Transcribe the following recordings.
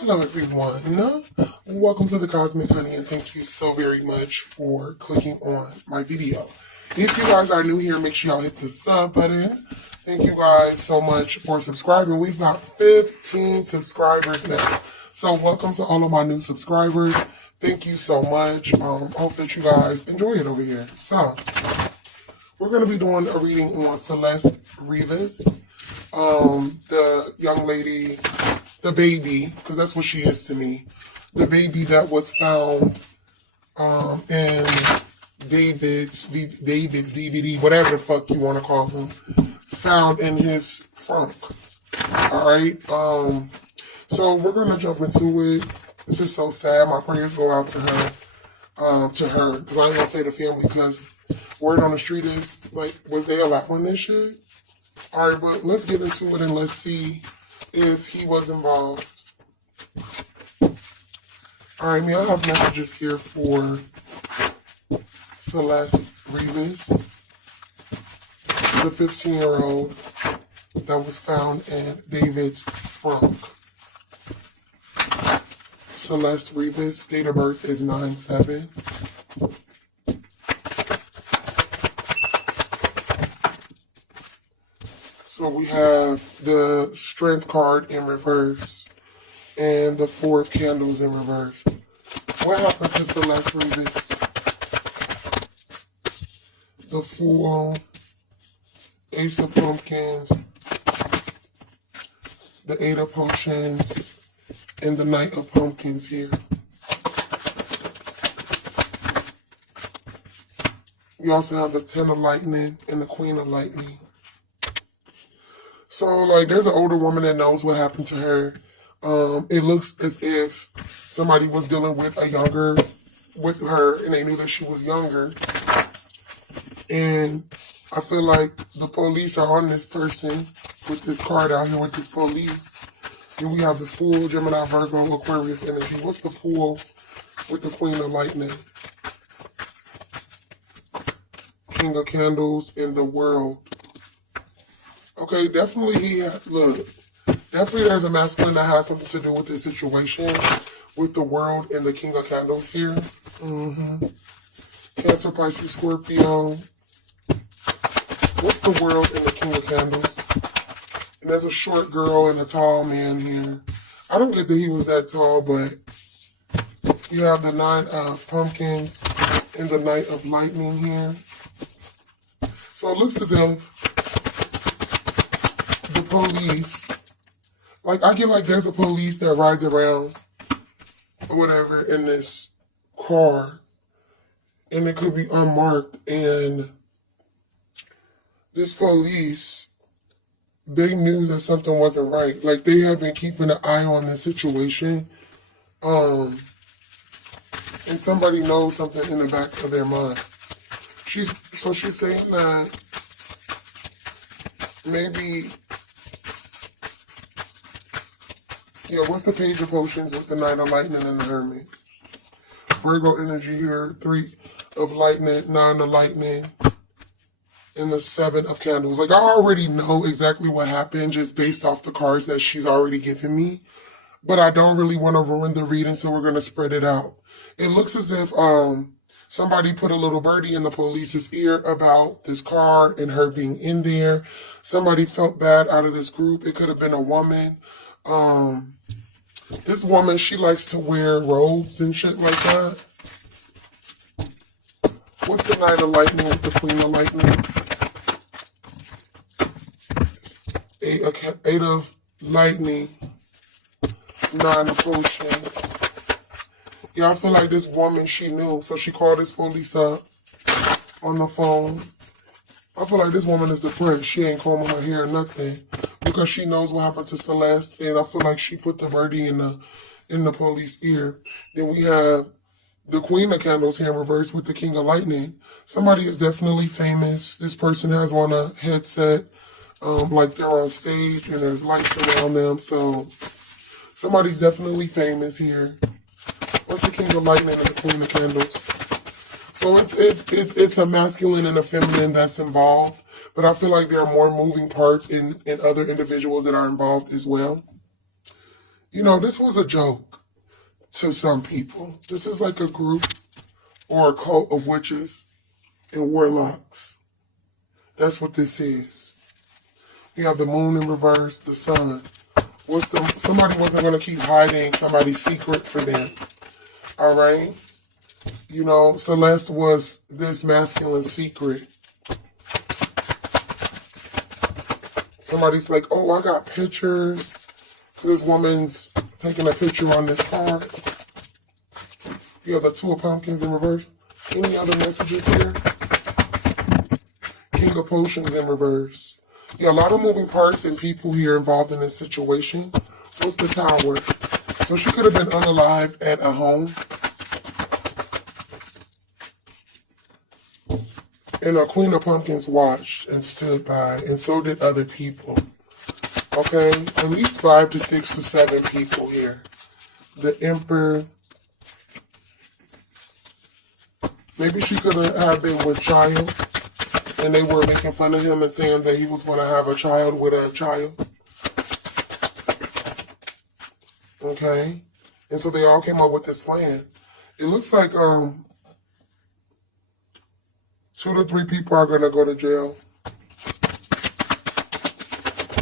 Hello everyone, welcome to the Cosmic Honey, and thank you so very much for clicking on my video. If you guys are new here, make sure y'all hit the sub button. Thank you guys so much for subscribing. We've got 15 subscribers now, so welcome to all of my new subscribers. Thank you so much. Hope that you guys enjoy it over here. So we're going to be doing a reading on Celeste Rivas, the young lady, the baby, because that's what she is to me. The baby that was found in David's DVD, whatever the fuck you want to call him, found in his trunk. Alright, so we're going to jump into it. This is so sad. My prayers go out to her, because I ain't going to say the family, because word on the street is, like, was they allowing this shit? Alright, but let's get into it and let's see if he was involved. Alright, I have messages here for Celeste Rivas, the 15-year-old that was found in David's trunk. Celeste Rivas, date of birth is 9/7. So we have the Strength card in reverse and the Four of Candles in reverse. What happened to Celeste Rivas? The Fool, Ace of Pumpkins, the Eight of Potions, and the Knight of Pumpkins here. We also have the Ten of Lightning and the Queen of Lightning. So, like, there's an older woman that knows what happened to her. It looks as if somebody was dealing with with her, and they knew that she was younger. And I feel like the police are on this person with this card out here with this police. Then we have the Fool, Gemini, Virgo, Aquarius energy. What's the Fool with the Queen of Lightning? King of Candles in the World. Okay, definitely definitely there's a masculine that has something to do with this situation with the World and the King of Candles here. Cancer, Pisces, Scorpio. What's the World and the King of Candles? And there's a short girl and a tall man here. I don't get that he was that tall, but you have the Nine of Pumpkins and the Knight of Lightning here. So it looks as if the police, like, I get like there's a police that rides around or whatever in this car, and it could be unmarked, and this police, they knew that something wasn't right. Like, they have been keeping an eye on this situation, and somebody knows something in the back of their mind. She's saying that maybe, yeah, what's the Page of Potions with the Knight of Lightning and the Hermit? Virgo energy here, Three of Lightning, Nine of Lightning, and the Seven of Candles. Like, I already know exactly what happened just based off the cards that she's already given me, but I don't really want to ruin the reading, so we're going to spread it out. It looks as if somebody put a little birdie in the police's ear about this car and her being in there. Somebody felt bad out of this group. It could have been a woman. This woman, she likes to wear robes and shit like that. What's the Knight of Lightning with the Queen of Lightning? Eight of Lightning, Nine of Potions. Yeah, I feel like this woman, she knew, so she called this police up on the phone. I feel like this woman is depressed. She ain't combing her hair or nothing because she knows what happened to Celeste, and I feel like she put the birdie in the police ear. Then we have the Queen of Candles here in reverse with the King of Lightning. Somebody is definitely famous. This person has on a headset, like they're on stage and there's lights around them. So somebody's definitely famous here. What's the King of Lightning and the Queen of Candles? So it's a masculine and a feminine that's involved, but I feel like there are more moving parts in other individuals that are involved as well. You know, this was a joke to some people. This is like a group or a cult of witches and warlocks. That's what this is. You have the moon in reverse, the sun. Somebody wasn't going to keep hiding somebody's secret for them. All right? You know, Celeste was this masculine secret. Somebody's like, oh, I got pictures. This woman's taking a picture on this card. You have the Two of Pumpkins in reverse. Any other messages here? King of Potions in reverse. Yeah, a lot of moving parts and people here involved in this situation. What's the Tower? So she could have been unalived at a home. And a Queen of Pumpkins watched and stood by, and so did other people. Okay, at least 5 to 6 to 7 people here. The Emperor. Maybe she could have been with child, and they were making fun of him and saying that he was going to have a child with a child. Okay, and so they all came up with this plan. It looks like 2 to 3 people are going to go to jail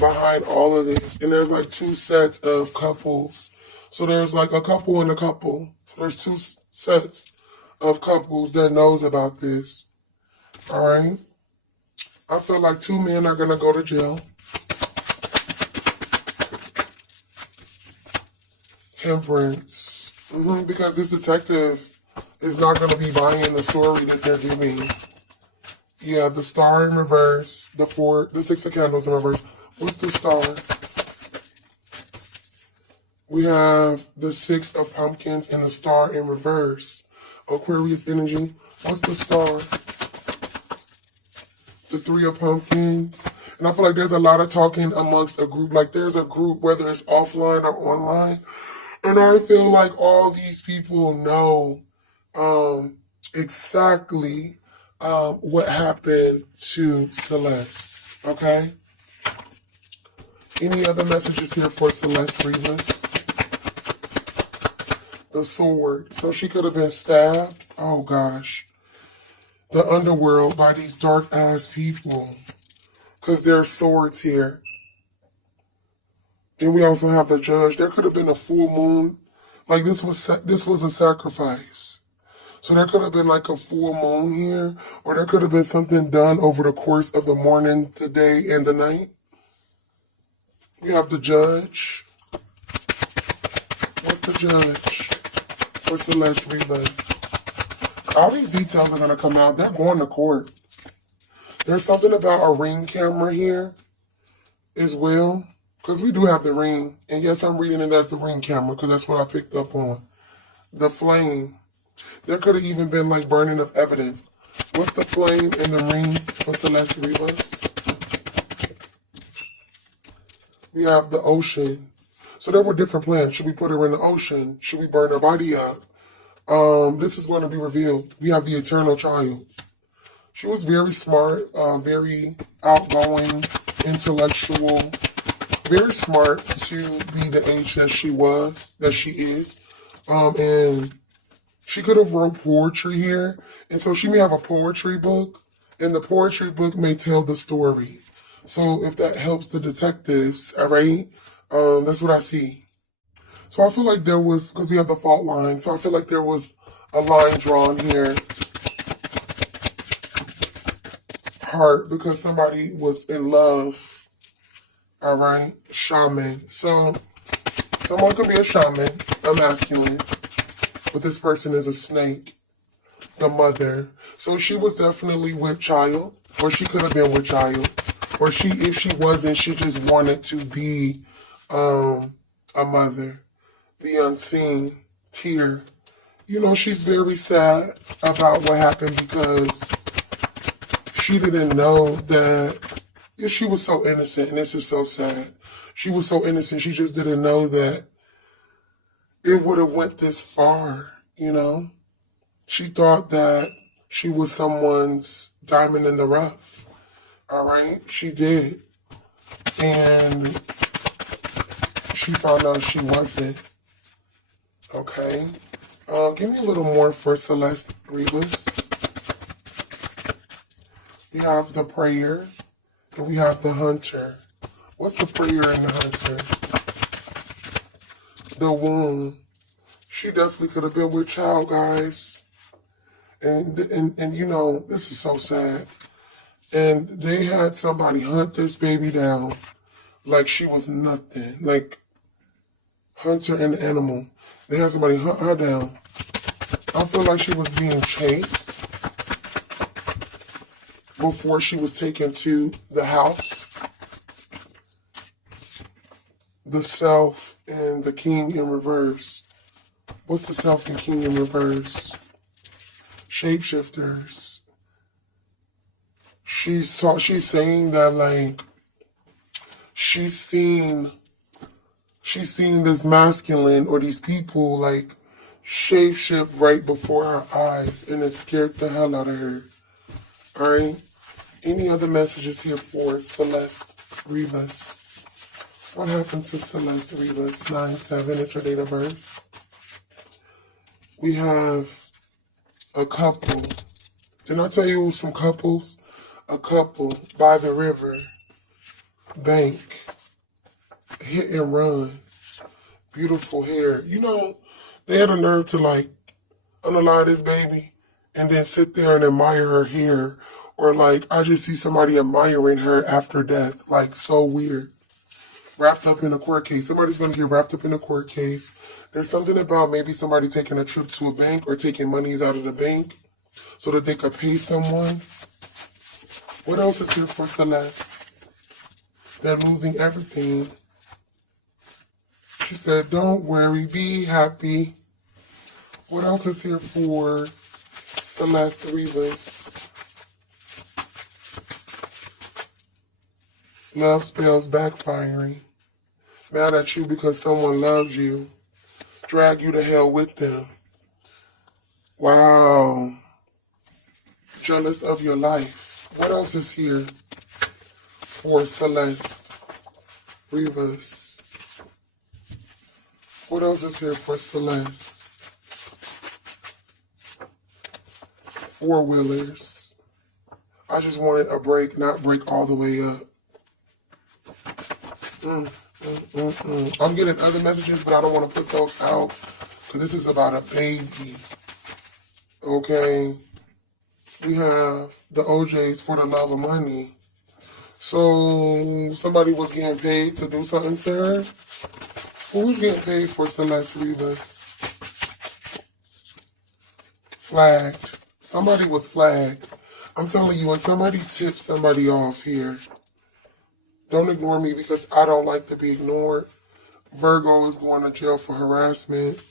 behind all of this. And there's like 2 sets of couples. So there's like a couple and a couple. So there's 2 sets of couples that knows about this. All right. I feel like 2 men are going to go to jail. Temperance. Because this detective is not going to be buying the story that they're giving. Yeah, the Star in reverse, the 6 of Candles in reverse. What's the Star? We have the 6 of Pumpkins and the Star in reverse. Aquarius energy. What's the Star? The 3 of Pumpkins. And I feel like there's a lot of talking amongst a group. Like there's a group, whether it's offline or online. And I feel like all these people know exactly what happened to Celeste. Okay? Any other messages here for Celeste Rivas? The Sword. So she could have been stabbed. Oh, gosh. The underworld by these dark-ass people. Because there are swords here. Then we also have the Judge. There could have been a full moon. Like this was a sacrifice. So there could have been like a full moon here. Or there could have been something done over the course of the morning, the day, and the night. We have the Judge. What's the Judge for Celeste Rivas? All these details are going to come out. They're going to court. There's something about a ring camera here as well. Because we do have the ring. And yes, I'm reading it as the ring camera because that's what I picked up on. The flame. There could have even been like burning of evidence. What's the flame in the ring for Celeste Rivas? We have the ocean. So there were different plans. Should we put her in the ocean? Should we burn her body up? This is going to be revealed. We have the eternal child. She was very smart, very outgoing, intellectual, very smart to be the age that she is. And she could have wrote poetry here. And so she may have a poetry book, and the poetry book may tell the story. So if that helps the detectives, all right, that's what I see. So I feel like there was, because we have the fault line, so I feel like there was a line drawn here. Heart, because somebody was in love, all right, shaman. So someone could be a shaman, a masculine, but this person is a snake, the mother. So she was definitely with child, or she could have been with child. Or if she wasn't, she just wanted to be a mother. The unseen tear. You know, she's very sad about what happened because she didn't know that she was so innocent, and this is so sad. She was so innocent, she just didn't know that it would have went this far, you know? She thought that she was someone's diamond in the rough. All right, she did. And she she found out she wasn't. Okay. Give me a little more for Celeste Rivas. We have the prayer, and we have the hunter. What's the prayer and the hunter? The womb. She definitely could have been with child, guys. And you know, this is so sad. And they had somebody hunt this baby down like she was nothing. Like hunter and animal. They had somebody hunt her down. I feel like she was being chased before she was taken to the house. The self and the king in reverse. What's the self and king in reverse? Shapeshifters. She's saying that like she's seen this masculine or these people like shapeshift right before her eyes, and it scared the hell out of her. Alright? Any other messages here for Celeste Rivas? What happened to Celeste Rivas? 9/7 is her date of birth. We have a couple. Didn't I tell you some couples? A couple by the river. Bank. Hit and run. Beautiful hair. You know, they had a nerve to like unalive this baby and then sit there and admire her hair. Or like, I just see somebody admiring her after death. Like, so weird. Wrapped up in a court case. Somebody's going to get wrapped up in a court case. There's something about maybe somebody taking a trip to a bank or taking monies out of the bank so that they could pay someone. What else is here for Celeste? They're losing everything. She said, don't worry, be happy. What else is here for Celeste Rivas? Love spells backfiring. Mad at you because someone loves you. Drag you to hell with them. Wow. Jealous of your life. What else is here for Celeste Rivas? What else is here for Celeste? Four-wheelers. I just wanted a break, not break all the way up. I'm getting other messages, but I don't want to put those out because this is about a baby. Okay. We have the OJs for the love of money. So somebody was getting paid to do something to her. Who was getting paid for Celeste Rivas? Flagged. Somebody was flagged. I'm telling you, when somebody tips somebody off here, don't ignore me because I don't like to be ignored. Virgo is going to jail for harassment.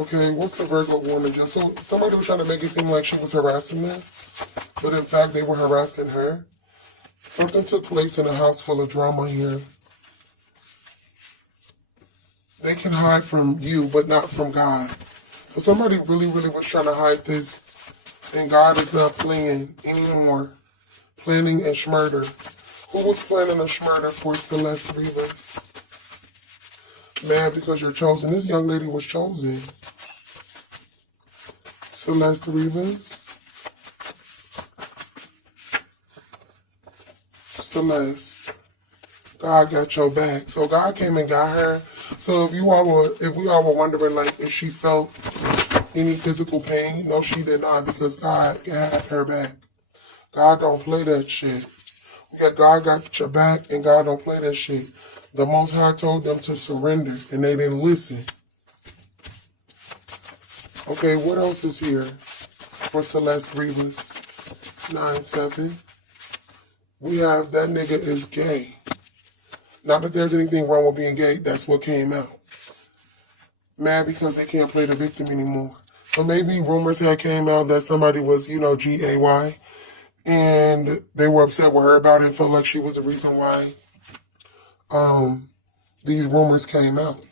Okay, what's the Virgo going to jail? So somebody was trying to make it seem like she was harassing them, but in fact they were harassing her. Something took place in a house full of drama here. They can hide from you, but not from God. So somebody really was trying to hide this, and God is not playing anymore. Planning a schmurder. Who was planning a schmurder for Celeste Rivas? Mad because you're chosen. This young lady was chosen. Celeste Rivas. Celeste. God got your back. So God came and got her. So if we all were wondering like if she felt any physical pain, no, she did not, because God had her back. God don't play that shit. God got your back, and God don't play that shit. The Most High told them to surrender, and they didn't listen. Okay, what else is here for Celeste Rivas? 9/7. We have that nigga is gay. Not that there's anything wrong with being gay. That's what came out. Mad because they can't play the victim anymore. So maybe rumors had came out that somebody was, G-A-Y. And they were upset with her about it and felt like she was the reason why these rumors came out.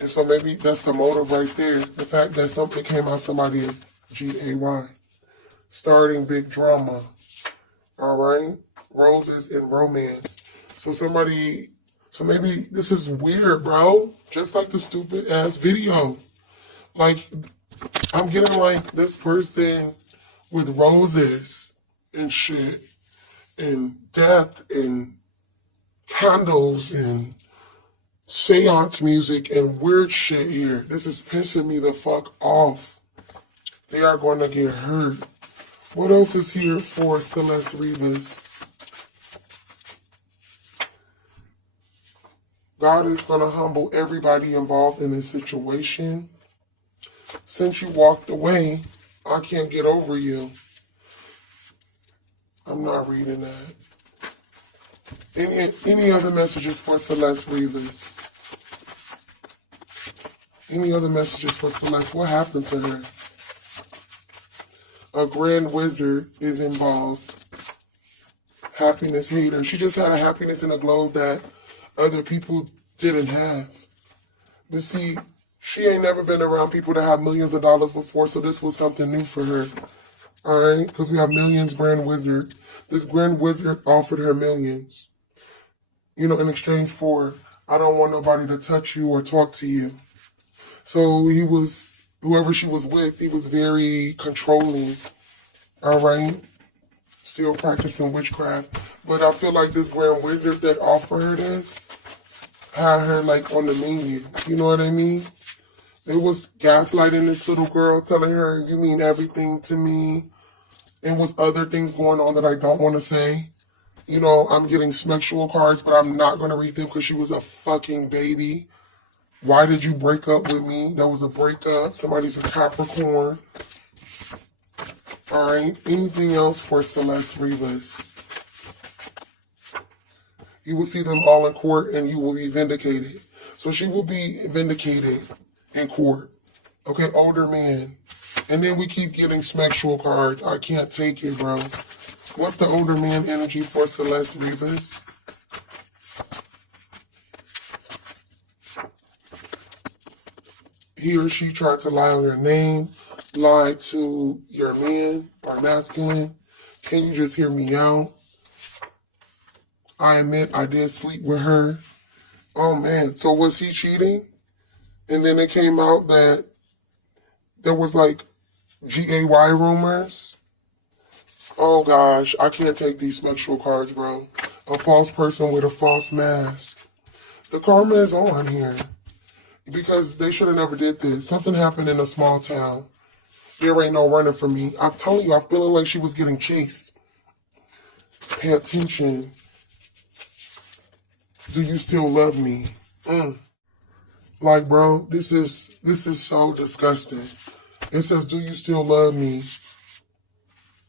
And so maybe that's the motive right there. The fact that something came out, somebody is G-A-Y. Starting big drama. All right? Roses and romance. So somebody So maybe this is weird, bro. Just like the stupid ass video. Like, I'm getting like this person with roses and shit and death and candles and seance music and weird shit here. This is pissing me the fuck off. They are going to get hurt. What else is here for celesterivas? God is going to humble everybody involved in this situation. Since you walked away, I can't get over you. I'm not reading that. Any other messages for Celeste Rivas? Any other messages for Celeste? What happened to her? A grand wizard is involved. Happiness hater. She just had a happiness in a glow that other people didn't have. But see, she ain't never been around people that have millions of dollars before, so this was something new for her. Alright? Because we have millions grand wizard. This grand wizard offered her millions. You know, in exchange for, I don't want nobody to touch you or talk to you. So he was, whoever she was with, he was very controlling. Alright? Still practicing witchcraft. But I feel like this grand wizard that offered her this had her like on the menu. You know what I mean? It was gaslighting this little girl, telling her, you mean everything to me. And was other things going on that I don't want to say. You know, I'm getting sexual cards, but I'm not going to read them because she was a fucking baby. Why did you break up with me? That was a breakup. Somebody's a Capricorn. All right. Anything else for Celeste Rivas? You will see them all in court and you will be vindicated. So she will be vindicated in court. Okay, older man. And then we keep getting sexual cards. I can't take it, bro. What's the older man energy for Celeste Rivas? He or she tried to lie on your name, lie to your man or masculine. Can you just hear me out? I admit I did sleep with her. Oh, man. So was he cheating? And then it came out that there was like GAY rumors. Oh, gosh. I can't take these sexual cards, bro. A false person with a false mask. The karma is on here. Because they should have never did this. Something happened in a small town. There ain't no running from me. I'm telling you, I'm feeling like she was getting chased. Pay attention. Do you still love me? Like, bro, this is so disgusting. It says, do you still love me?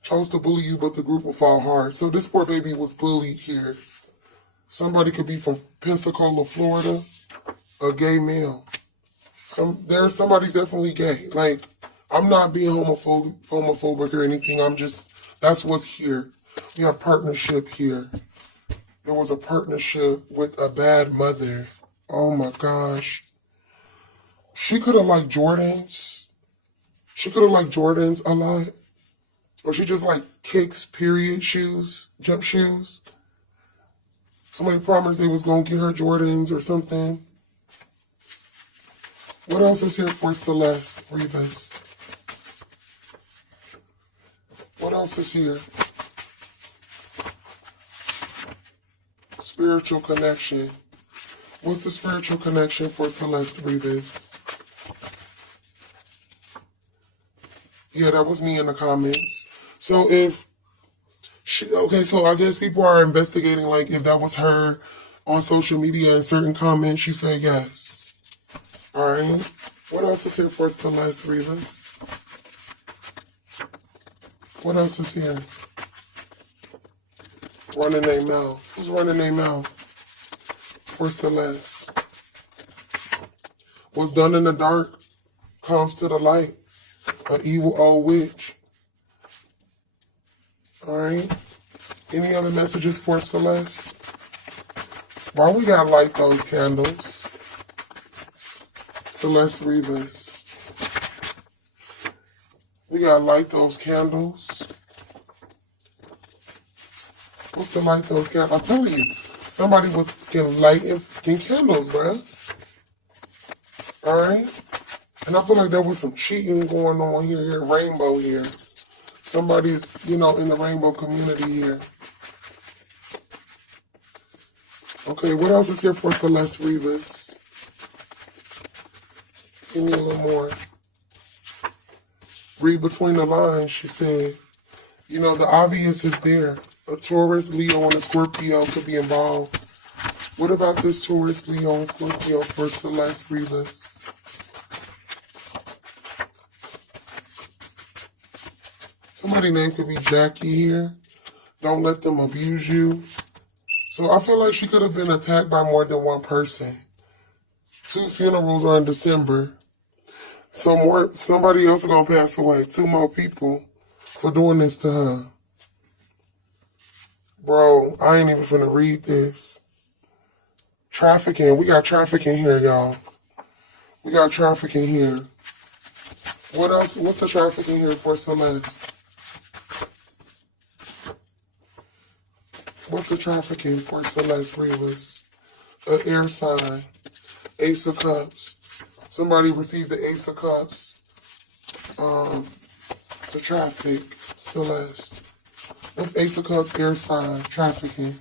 Chose to bully you, but the group will fall hard. So this poor baby was bullied here. Somebody could be from Pensacola, Florida, a gay male. There's somebody's definitely gay. Like, I'm not being homophobic or anything. That's what's here. We have partnership here. There was a partnership with a bad mother. Oh my gosh. She could have liked Jordans. She could have liked Jordans a lot. Or she just like kicks, period, shoes, jump shoes. Somebody promised they was going to get her Jordans or something. What else is here for Celeste Rivas? What else is here? Spiritual connection. What's the spiritual connection for Celeste Rivas? Yeah, that was me in the comments. So so I guess people are investigating, like, if that was her on social media in certain comments. She said yes. All right. What else is here for Celeste Rivas? What else is here? Running their mouth. Who's running their mouth? For Celeste. What's done in the dark comes to the light. An evil old witch. Alright. Any other messages for Celeste? Why we gotta light those candles? Celeste Rivas. We gotta light those candles. What's to light those candles? I'm telling you, somebody was getting lighting fucking candles, bruh. Alright? And I feel like there was some cheating going on here, rainbow here. Somebody's, you know, in the rainbow community here. Okay, what else is here for Celeste Rivas? Give me a little more. Read between the lines, she said. You know, the obvious is there. A Taurus, Leo, and a Scorpio could be involved. What about this Taurus, Leo, and Scorpio for Celeste Rivas? Somebody's name could be Jackie here. Don't let them abuse you. So I feel like she could have been attacked by more than one person. 2 funerals are in December. So somebody else is going to pass away. 2 more people for doing this to her. Bro, I ain't even finna read this. Trafficking. We got trafficking here, y'all. We got trafficking here. What else? What's the trafficking here for Celeste? What's the trafficking for Celeste Rivas? An air sign. Ace of Cups. Somebody received the Ace of Cups to traffic Celeste. What's Ace of Cups, air sign, trafficking?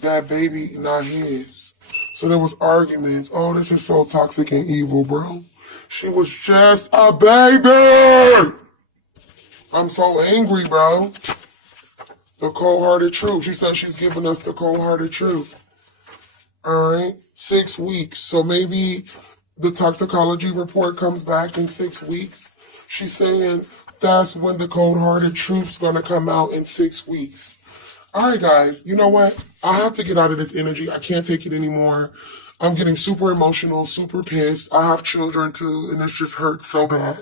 That baby, not his. So there was arguments. Oh, this is so toxic and evil, bro. She was just a baby! I'm so angry, bro. The cold-hearted truth. She said she's giving us the cold-hearted truth. All right? 6 weeks. So maybe the toxicology report comes back in 6 weeks. She's saying that's when the cold-hearted truth's going to come out in 6 weeks. All right, guys. You know what? I have to get out of this energy. I can't take it anymore. I'm getting super emotional, super pissed. I have children, too, and it just hurts so bad.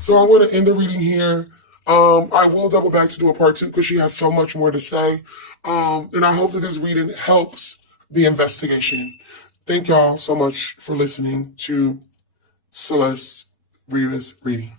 So I want to end the reading here. I will double back to do a part 2 because she has so much more to say. And I hope that this reading helps the investigation. Thank y'all so much for listening to Celeste Rivas reading.